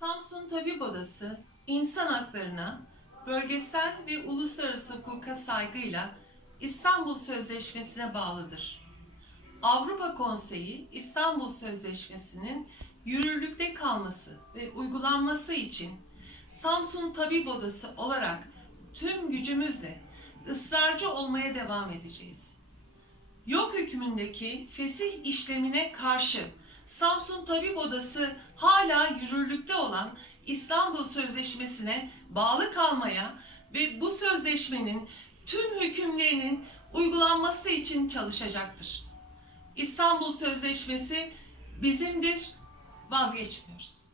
Samsun Tabip Odası, insan haklarına, bölgesel ve uluslararası hukuka saygıyla İstanbul Sözleşmesi'ne bağlıdır. Avrupa Konseyi, İstanbul Sözleşmesi'nin yürürlükte kalması ve uygulanması için Samsun Tabip Odası olarak tüm gücümüzle ısrarcı olmaya devam edeceğiz. Yok hükmündeki fesih işlemine karşı Samsun Tabip Odası hala yürürlükte olan İstanbul Sözleşmesi'ne bağlı kalmaya ve bu sözleşmenin tüm hükümlerinin uygulanması için çalışacaktır. İstanbul Sözleşmesi bizimdir, vazgeçmiyoruz.